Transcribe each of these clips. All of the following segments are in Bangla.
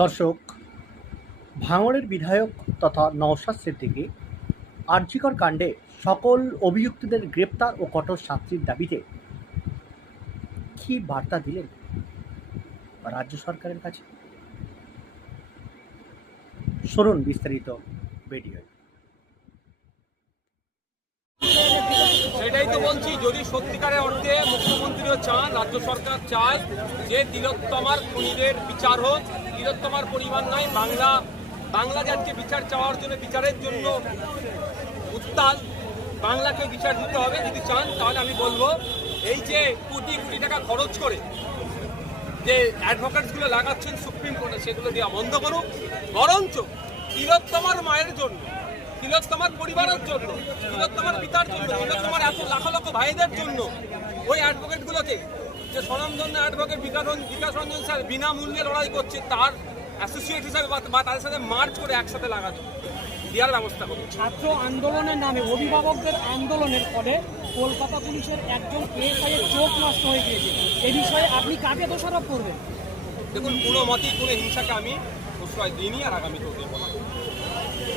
দর্শক, ভাঙড়ের বিধায়ক তথা নওশাদ সিদ্দিকী আর্যিকর কাণ্ডে সকল অভিযুক্তদের গ্রেপ্তার ও কঠোর শাস্তির দাবিতে কি বার্তা দিলেন রাজ্য সরকারের কাছে? শুনুন বিস্তারিত ভিডিও সেটাই তো বলছি, যদি সত্যিকারের অর্থে মুখ্যমন্ত্রীও চান, রাজ্য সরকার চায় যে তিলোত্তমার খুনিদের বিচার হোক, তিলোত্তমার পরিবার নয়, বাংলা বাংলা যাচ্ছে বিচার চাওয়ার জন্য, বিচারের জন্য উত্তাল, বাংলাকে বিচার দিতে হবে, যদি চান, তাহলে আমি বলব, এই যে কোটি কোটি টাকা খরচ করে যে অ্যাডভোকেটসগুলো লাগাচ্ছেন সুপ্রিম কোর্টে, সেগুলো দেওয়া বন্ধ করুক, বরঞ্চ তিলোত্তমার মায়ের জন্য তিলোত্তমার পরিবারের জন্য তিলোত্তমার পিতার জন্য তিলোত্তমার এত লাখ লক্ষ ভাইদের জন্য ওই অ্যাডভোকেটগুলোকে যে স্বনামধন্য অ্যাডভোকেট বিকাশ বিকাশ রঞ্জন স্যার বিনামূল্যে লড়াই করছে তার অ্যাসোসিয়েট হিসাবে বা তাদের সাথে মার্চ করে একসাথে লাগানো। দেওয়ার ব্যবস্থা করুন ছাত্র আন্দোলনের নামে অভিভাবকদের আন্দোলনের ফলে কলকাতা পুলিশের একজন এসআই এর চোখ নষ্ট হয়ে গিয়েছে। এ বিষয়ে আপনি কাকে দোষারোপ করবেন? দেখুন কোনো মতেই কোনো হিংসাকে আমি প্রশ্রয় দিইনি আর আগামী না।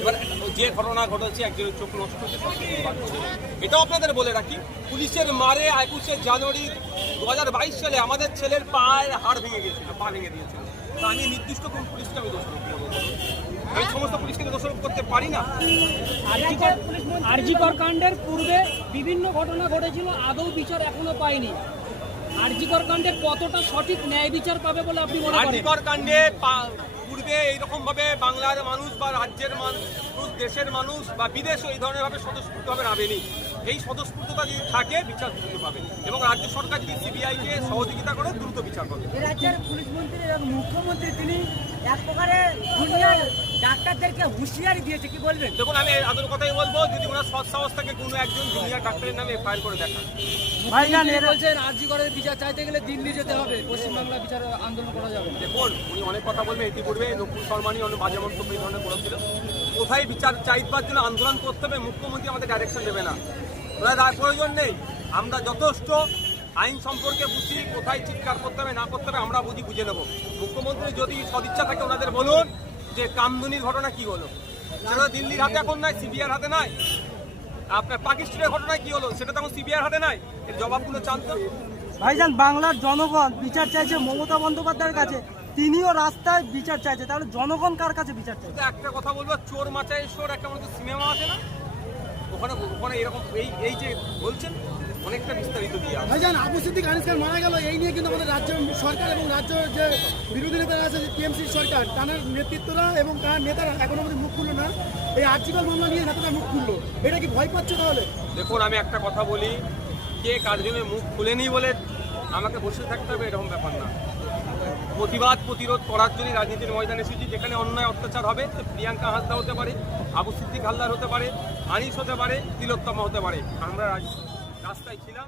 এবার যে ঘটনা ঘটেছে একজনের চোখ নষ্ট করে। এটাও আপনাদের বলে রাখি পুলিশের মারে একুশে জানুয়ারি দু হাজার বাইশ সালে আমাদের ছেলের পায়ের হাড় ভেঙে গিয়েছিল পা ভেঙে দিয়েছিল তা আমি নির্দিষ্ট কোন পুলিশকে আমি দোষারোপ করব বলুন? সমস্ত পুলিশকে দোষারোপ করতে পারি না আরজিকর আরজিকর কাণ্ডের পূর্বে বিভিন্ন ঘটনা ঘটেছিল আদৌ বিচার এখনও পায়নি আরজিকর কাণ্ডে কতটা সঠিক ন্যায় বিচার পাবে বলে আপনি মনে করেন আর্থিকর কাণ্ডে পা- এইরকমভাবে এইরকম ভাবে বাংলার মানুষ বা রাজ্যের মানুষ, দেশের মানুষ বা বিদেশও এই ধরনের ভাবে স্বতঃস্ফূর্তভাবে নামেনি। এই স্বতঃস্ফূর্ততা যদি থাকে বিচার দ্রুত পাবে এবং রাজ্য সরকার যদি সিবিআইকে সহযোগিতা করে দ্রুত বিচার পাবে রাজ্যের পুলিশ মন্ত্রী এবং মুখ্যমন্ত্রী তিনি এক প্রকারে দুনিয়ার ডাক্তারদেরকে হুঁশিয়ারি দিয়েছে কি বলবেন? দেখুন আমি আদর কথাই বলব যদি ওনার সৎ সাহস থেকে কোনো একজন জুনিয়র ডাক্তারের নামে ফাইল করে দেখান। ভাইজান বলছেন আরজি করের বিচার চাইতে গেলে দিল্লি যেতে হবে পশ্চিমবাংলা বিচার আন্দোলন করা যাবে। দেখুন উনি অনেক কথা বলবেন ইতিপূর্বে নকুল শর্মানি অন্য বাজে মন্তব্য এই ধরনের করেছিল কোথায় বিচার চাইবার জন্য আন্দোলন করতে হবে, মুখ্যমন্ত্রী আমাদের ডাইরেকশন দেবে না। ওনার আর প্রয়োজন নেই। আমরা যথেষ্ট আইন সম্পর্কে বুঝি, কোথায় চিৎকার করতে হবে, না করতে হবে, আমরা বুঝি, বুঝে নেব। মুখ্যমন্ত্রী যদি সদিচ্ছা থাকে, ওনাদের বলুন যে কামদুনির ঘটনা কি হলো। সেটা দিল্লির হাতে এখন নাই সিবিআর হাতে নাই। আপনার পাকিস্তানের ঘটনা কি হলো? সেটা তো এখন সিবিআর হাতে নাই। এর জবাবগুলো জানতো ভাইজান, বাংলার জনগণ বিচার চাইছে মমতা বন্দ্যোপাধ্যায়ের কাছে। তিনিও রাস্তায় বিচার চাইছে তাহলে জনগণ কার কাছে বিচার চাইছে? তো একটা কথা বলব চোর মাচাই চোর একটা মতো সিনেমা আছে না? ওখানে ওখানে এরকম এই এই যে বলছেন অনেকটা বিস্তারিত দিয়ে ভাইজান আবু সিদ্দিক আনিস খান মারা গেল এই নিয়ে কিন্তু আমাদের রাজ্য সরকার এবং রাজ্য যে বিরোধী নেতারা আছে যে টিএমসি সরকার তাদের নেতৃত্বরা এবং তার নেতারা এখনও অবধি মুখ খুললো না। এই আর্জিকল মামলা নিয়ে নেতারা মুখ খুললো। এটা কি ভয় পাচ্ছে তাহলে? দেখুন আমি একটা কথা বলি কে কার জন্য মুখ খুলেনি বলে আমাকে বসে থাকতে হবে এরকম ব্যাপার না। প্রতিবাদ প্রতিরোধ করার জন্যই রাজনীতির ময়দানে এসেছি। যেখানে অন্যায় অত্যাচার হবে প্রিয়াঙ্কা হাসদা হতে পারে, আবু সিদ্দিক হালদার হতে পারে, আনিস হতে পারে, তিলোত্তমা হতে পারে। আমরা রাস্তায় ছিলাম